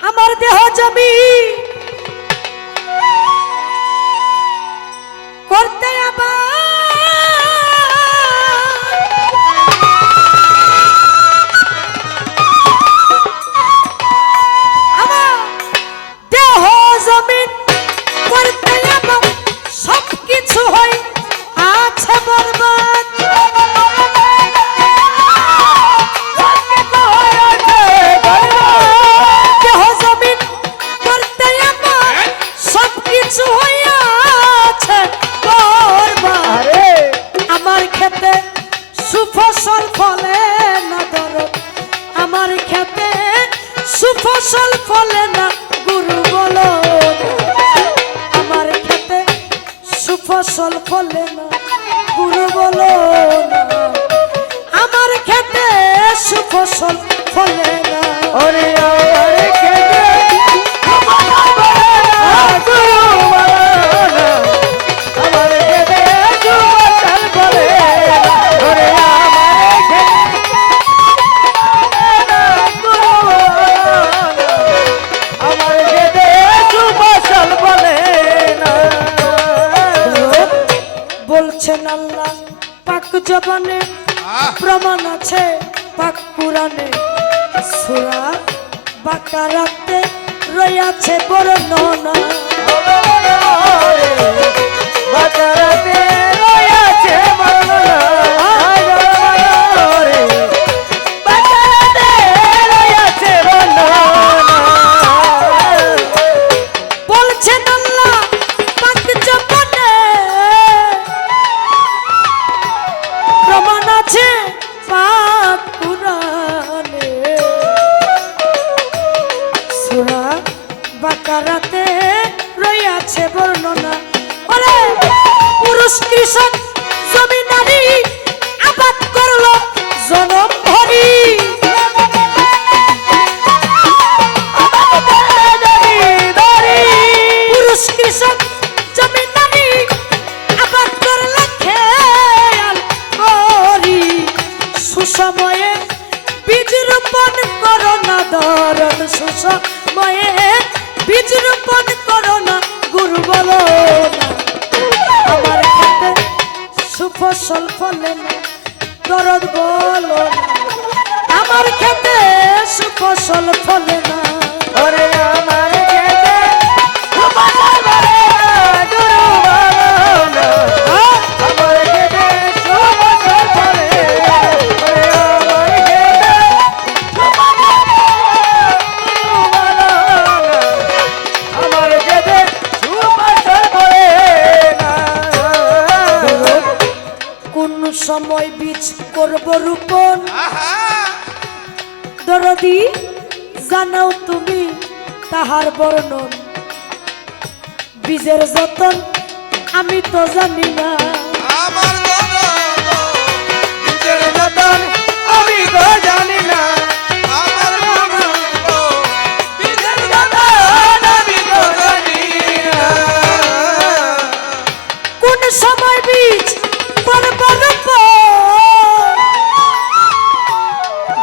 আমার দেহ জমি করতে আমার দেহ জমি করতে সবকিছু হয় আছে বরবাদ দেহ জমি করতে সবকিছু হইয়াছে বরবাদ আমার খেতে সুফসল ফলে না দরদ আমার খেতে সুফসল ফলে না গুরু বলো আমার খেতে সুফসল ফলে না গুরু বলো না আমার খেতে সুফসল ফলে না ওরে আমার খেতে গুরু বলো না আমার খেতে সুফসল ফলে না ওরে আমার খেতে গুরু বলো না আমার খেতে সুফসল ফলে না বলছেন আল্লাহ পাক জবানে প্রমাণ আছে পাক কুরআনে সূরা বাকারাতে রয়েছে বর্ণনা বাকারাতে রয়েছে বর্ণনা বাকারাতে রয়েছে বর্ণনা বলছেন আল্লাহ পাক জবানে প্রমাণ আছে পাক কুরআনে সূরা বাকারাতে রয়েছে বর্ণনা ওরে পুরুষ কৃষক জমিদারি আবাদ করলো জনম ভরি পুরুষ কৃষক জমিদারি আবাদ করলো খেয়াল করি সুসময়ে বীজ রোপণ করো না দরদ সুসময়ে বীজ রোপণ করো না গুরু বলো না আমার খেতে সুফসল ফলে না দরদ বলো না আমার খেতে সুফসল ফলে না ওরে আমার খেতে সুফসল ফলে না গুরু বলো না আমার খেতে সুফসল ফলে না ওরে আমার খেতে আমার খেতে সুফসল ফলে না কোন সময় বীজ করব রোপণ দরদি জানাও তুমি তাহার বর্ণন বীজের যতন আমি তো জানি না আমার বাবা নিজের যতন আমি তো জানি না আমার বাবা নিজের যতন আমি তো জানি না কোন সময় বীজ করব রোপণ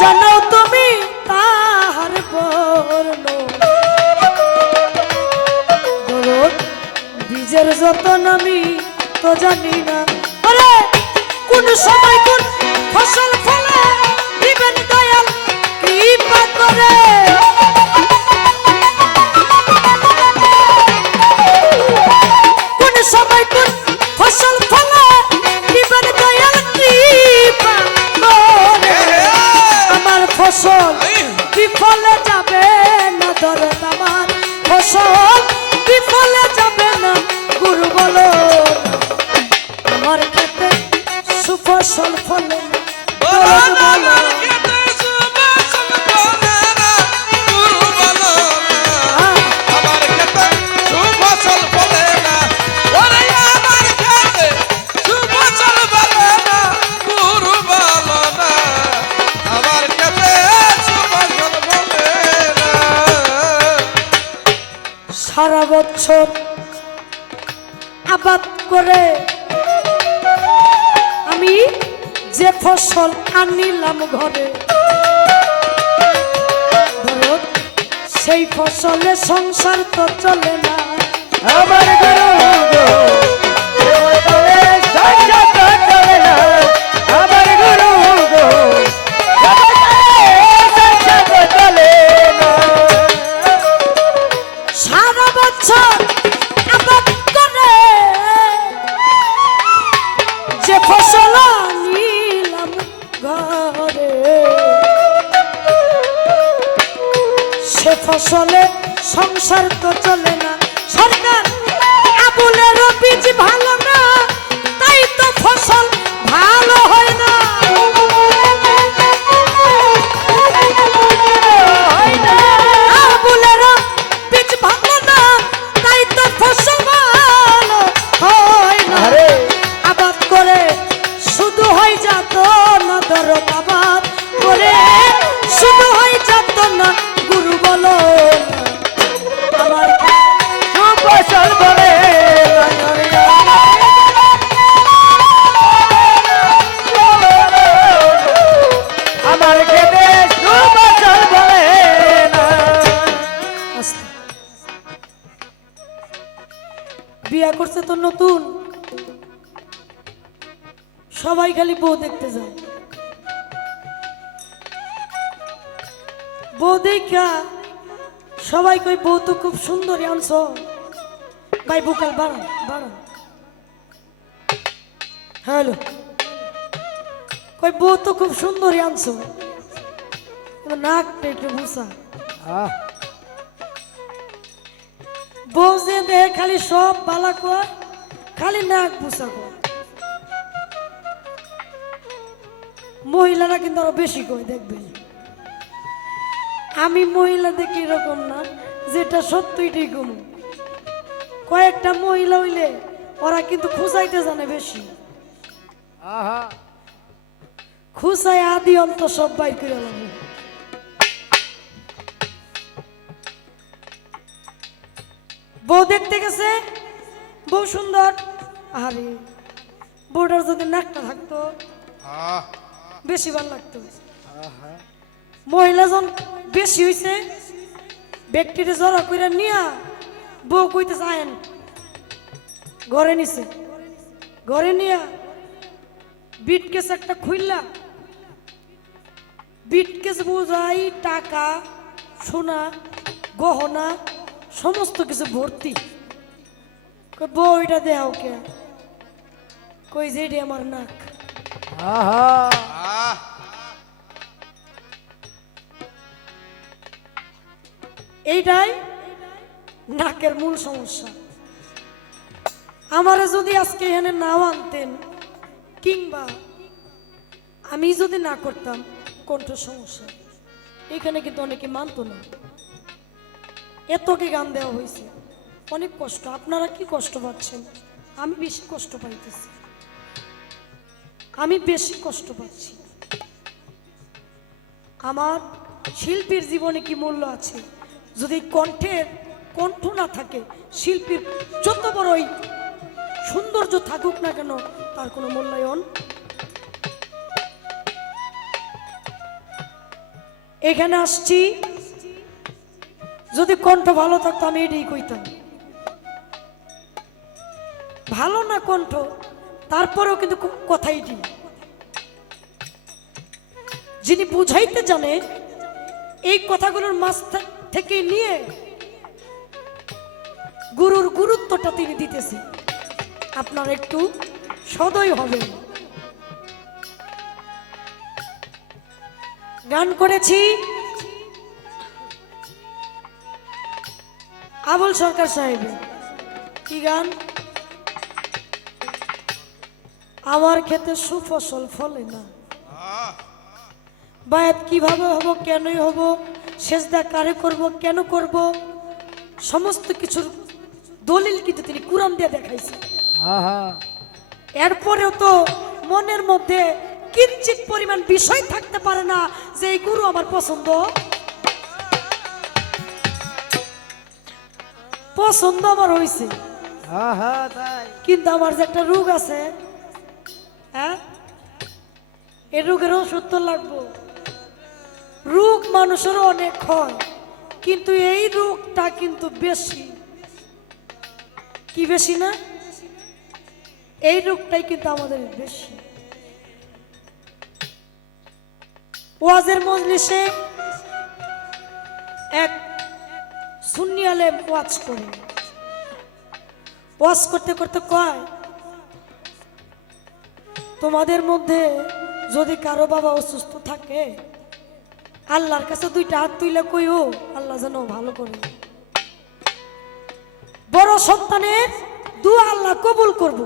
জানাও তুমি তাহার বর্ণন দরদ বীজের যতন আমি তো জানি না ওরে কোন সময় কোন ফসল ফলে দিবেন দয়াল কৃপা করে কোন সময় কোন ফসল ফলে দিবেন দয়াল কৃপা করে আমার ফসল বিফলে যাবে না দরদ আমার ফসল বিফলে যাবে না গুরু বলো না আমার খেতে সুফসল ফলে না দরদ বলো আমার খেতে সুফসল ফলে না গুরু বলো না আমার খেতে সুফসল ফলে না ওরে আমার খেতে সুফসল ফলে না গুরু বলো না আমার খেতে সুফসল ফলে না সারা বছর আবাদ করে আমি যে ফসল আনিলাম ঘরে সেই ফসলে সংসার তো চলে না। আমার গুরু গো সে ফসলে সংসার তো চলে না। আমার গুরু গো সে ফসলে সংসার তো চলে না। সারা বছর আবাদ করে যে ফসল নিলাম ঘরে, সে ফসলে সংসার তো চলে না। সরকার আবুলের বীজ ভালো না, তাই তো ফসল ভালো হয় না। আবুলের বীজ ভালো না, তাই তো ফসল ভালো হয় না। আবাদ করে শুধু হয় যাত না, ধরো আবাদ করে শুধু হয় যাত না। গুরু বলো আমার ফসল বলে আমার খেতে ফসল বলে না। আস্তে। বিয়া করছে তো নতুন, সবাই খালি বউ দেখতে যায়। বউ দেখা সবাই কই বউ তো খুব সুন্দরী আনছো, ভাই বুকাল বাড়ান বাড়ান। হ্যালো, কই বউ তো খুব সুন্দরী আনছো, নাকটা একটু বুঝা। বউ যে দেহে খালি সব বালা কর, খালি নাক বুঝা কর। মহিলারা কিন্তু আরো বেশি কয়, দেখবেন। আমি মহিলা দেখি এরকম না, যেটা সত্যিটাই কম। কয়েকটা মহিলা হইলে ওরা কিন্তু খুঁচাইতে জানে বেশি, খুঁচাই আদি অন্ত সব বাইর করে লাগবে। বউ দেখতে গেছে, বউ সুন্দর, আরে বউটার যদি নাকটা থাকতো বেশি ভালো লাগতো। মহিলা যখন বেশি হয়েছে, ব্যক্তিটা জড়া করে নিয়া বউ কইতে চায়েন ঘরে নিছে, ঘরে নিয়া বিটকেস একটা খুললা, বিটকেস বোঝাই টাকা সোনা গহনা সমস্ত কিছু ভর্তি। বউ এটা দেয়া ওকে, কই যে এটা আমার নাক। এইটাই নাকের মূল সমস্যা। আমারে যদি আজকে এখানে নাও আনতেন, কিংবা আমি যদি না করতাম কণ্ঠ সমস্যা, এখানে কিন্তু অনেকে মানতো না। এতকে গান দেওয়া হয়েছে, অনেক কষ্ট। আপনারা কি কষ্ট পাচ্ছেন? আমি বেশি কষ্ট পাইতেছি, আমি বেশি কষ্ট পাচ্ছি। আমার শিল্পীর জীবনে কি মূল্য আছে যদি কণ্ঠ না থাকে? শিল্পীর যত বড়ই সৌন্দর্য থাকুক না কেন, তার কোনো মূল্যায়ন। এখানে আসছি, যদি কণ্ঠ ভালো থাকতো আমি এটাই কইতাম। ভালো না কণ্ঠ, তারপরেও কিন্তু কথাই দিই। যিনি বুঝাইতে জানে, এই কথাগুলোর মাঝ থেকে নিয়ে গুরুর গুরুত্বটা তিনি দিতেছে। আপনারা একটু সদয় হবেন। গান করেছি আবুল সরকার সাহেবের। কি গান? আমার ক্ষেতে সুফসল ফলে না, বায়াত কিভাবে হব, কেনই হব, সেজদা কারে করব, কেন করব, সমস্ত কিছুর দলিল কিন্তু তিনি কুরআন দিয়ে দেখাইছে। এরপরেও তো মনের মধ্যে কিঞ্চিত পরিমাণ বিষয় থাকতে পারে না যে এই গুরু আমার পছন্দ। পছন্দ আমার হয়েছে, কিন্তু আমার যে একটা রোগ আছে, হ্যাঁ, এই রোগের ওষুধ তো লাগবো। রোগ মানুষেরও অনেক হয়, কিন্তু এই রোগটা কিন্তু বেশি। কি বেশি না? এই রোগটাই কিন্তু আমাদের বেশি। ওয়াজের মজলিসে এক সুন্নি আলেম ওয়াজ করে, ওয়াজ করতে করতে কয়, তোমাদের মধ্যে যদি কারো বাবা অসুস্থ থাকে আল্লাহর কাছে দুইটা হাত তুইলে কইও আল্লাহ যেন ভালো করে। বড় সন্তানের দুয়া আল্লাহ কবুল করব।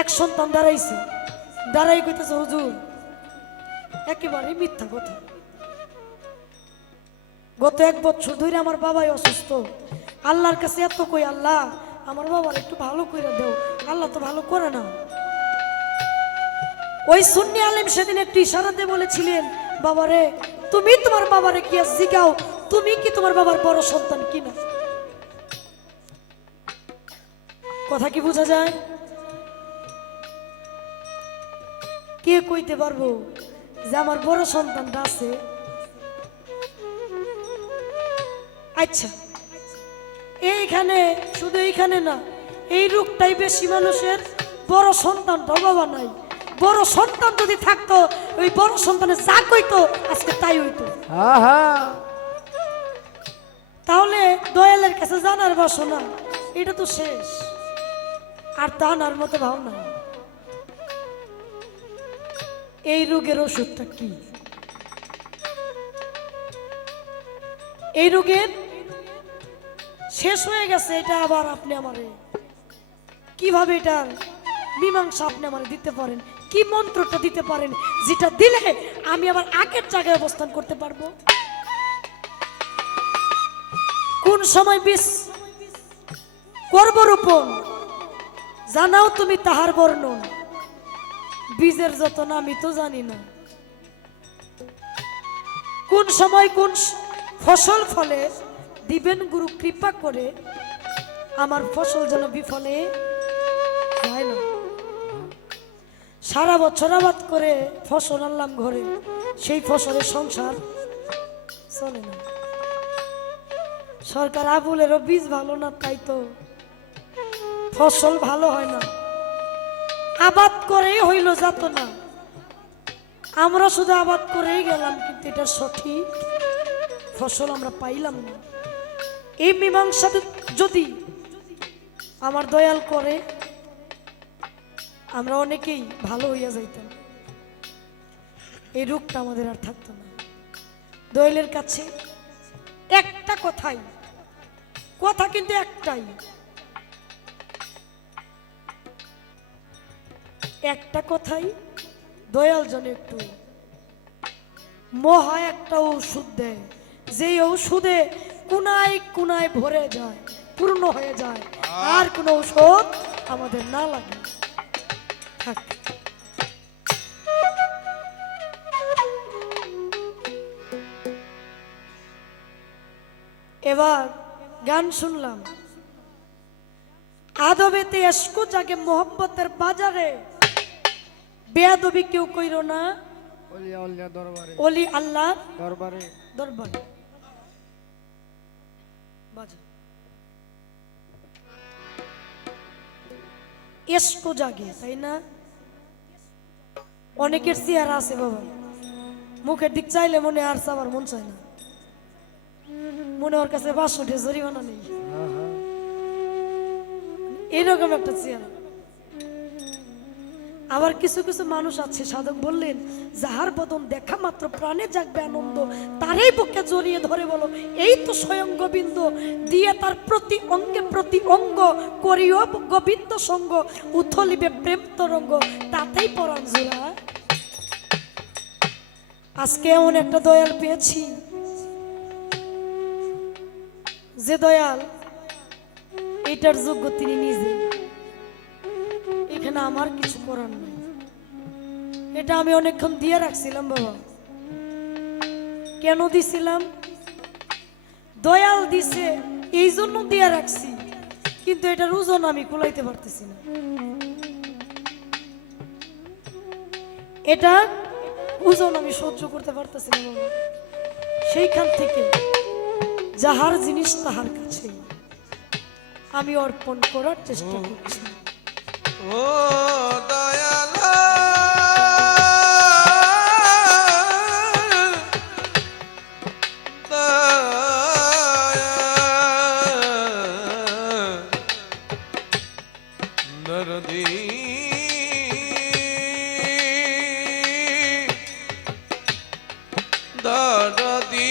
এক সন্তান দাঁড়াইছে, দাঁড়াই কইতেছে হুজুর একেবারে মিথ্যা কথা, গত 1 বছর ধরে আমার বাবাই অসুস্থ, আল্লাহর কাছে এত কই আল্লাহ আমার বাবার একটু ভালো করে দাও, আল্লাহ তো ভালো করে না। ওই সুন্নি আলেম সেদিন একটু ইশারা দিয়ে বলেছিলেন, বাবারে তুমি তোমার বাবারে কি জিগাও তুমি কি তোমার বাবার বড় সন্তান কিনা। কথা কি বোঝা যায়? কে কইতে পারবো যে আমার বড় সন্তানটা আছে? আচ্ছা, এইখানে শুধু এইখানে না, এই রোগটাই বেশি মানুষের। বড় সন্তানটাও বাবা নাই। বড় সন্তান যদি থাকতো ওই বড় সন্তানের যা কইতো আজকে তাই হইতো। তাহলে দয়ালের কাছে জানার বাসনা এটা তো শেষ, আর জানার মতো ভাবনা। এই রোগের ওষুধটা কি? এই রোগের শেষ হয়ে গেছে, এটা আবার আপনি আমারে কিভাবে এটার মীমাংসা আপনি আমারে দিতে পারেন? কি মন্ত্রটা দিতে পারেন যেটা দিলে আমি আবার আগের জায়গায় অবস্থান করতে পারবো? কোন সময় বীজ করব রোপণ জানাও তুমি তাহার বর্ণন, বীজের যতন আমি তো জানি না। কোন সময় কোন ফসল ফলে দিবেন গুরু কৃপা করে, আমার ফসল যেন বিফলে যায় না। সারা বছর আবাদ করে ফসল আনলাম ঘরে, সেই ফসলের সংসার চলে না। সরকার আবুলেরও বীজ ভালো না, তাই তো ফসল ভালো হয় না। আবাদ করেই হইল যাত না, আমরা শুধু আবাদ করেই গেলাম, কিন্তু এটা সঠিক ফসল আমরা পাইলাম না। এই মীমাংসা যদি আমার দয়াল করে, আমরা অনেকেই ভালো হইয়া যাইতাম, এই রোগটা আমাদের আর থাকতো না। দয়ালের কাছে একটা কথাই, কথা কিন্তু একটাই, একটা কথাই, দয়াল জন একটু মহা একটা ঔষধ দেয়, যে ঔষধে কোনায় কোনায় ভরে যায়, পূর্ণ হয়ে যায়, আর কোন ঔষধ আমাদের না লাগে। থাক। এবার গান শুনলাম, আদবেতে এসকো জাগে মোহব্বতের বাজারে, বেয়াদবি কেউ কইরো না ওলি আল্লাহ দরবারে। দরবারে বাজা এসকো জাগে, তাই না? অনেকের চেহারা আছে বাবা, মুখের দিক চাইলে মনে আর চাবার মন চায় না, মনে ওর কাছে 500 জরিমানা নেই, এরকম একটা চেহারা। আবার কিছু কিছু মানুষ আছে, সাধক বললেন, যাহার বদন দেখা মাত্র প্রাণে জাগবে আনন্দ, তারই বুকে জড়িয়ে ধরে বলো এই তো স্বয়ং গোবিন্দ, দিয়ে তার প্রতি অঙ্গে প্রতি অঙ্গ করিও গোবিন্দ সঙ্গ, উথলিবে প্রেম তরঙ্গ, তাতেই পরাণ জোড়া। আজকে এমন একটা দয়াল পেয়েছি, যে দয়াল এটার যোগ্য তিনি নিজে। এখানে আমার কিছু করার নাই, এটা আমি অনেকক্ষণ দিয়ে রাখছিলাম বাবা। কেন দিছিলাম? দয়াল দিছে এই জন্য দিয়ে রাখছি, কিন্তু এটার ওজন আমি কুলাইতে পারতেছি না। এটা ওজন আমি সহ্য করতে পারতেছি না বাবা। সেইখান থেকে যাহার জিনিস তাহার কাছে আমি অর্পণ করার চেষ্টা করছি। ও দয়াল দরদি দরদি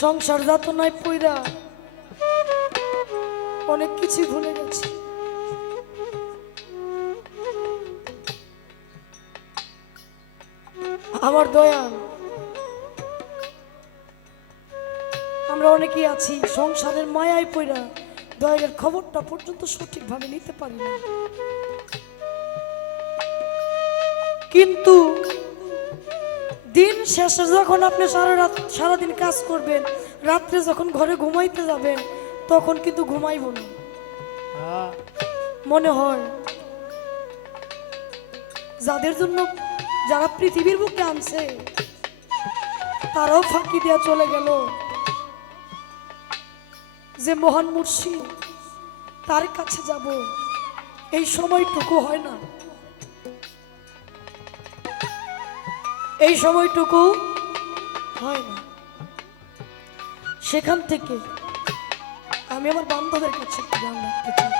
সংসার যাতনায় পইরা অনেক কিছু ভুলে গেছি। আমার দয়াল, আমরা অনেকেই আছি সংসারের মায়ায় পইরা দয়ালের খবরটা পর্যন্ত সঠিকভাবে নিতে পারি না। কিন্তু দিন শেষে যখন আপনি সারাদিন কাজ করবেন, রাত্রে যখন ঘরে ঘুমাইতে যাবেন, তখন কিন্তু ঘুমাইব না। মনে হয় যাদের জন্য যারা পৃথিবীর বুকে আনছে তারাও ফাঁকি দিয়া চলে গেল, যে মহান মুর্শিদ তার কাছে যাব, এই সময়টুকু হয় না, এই সময়টুকু হয় না। সেখান থেকে আমি আমার বান্ধবের কাছে জ্ঞান রাখতে চাই।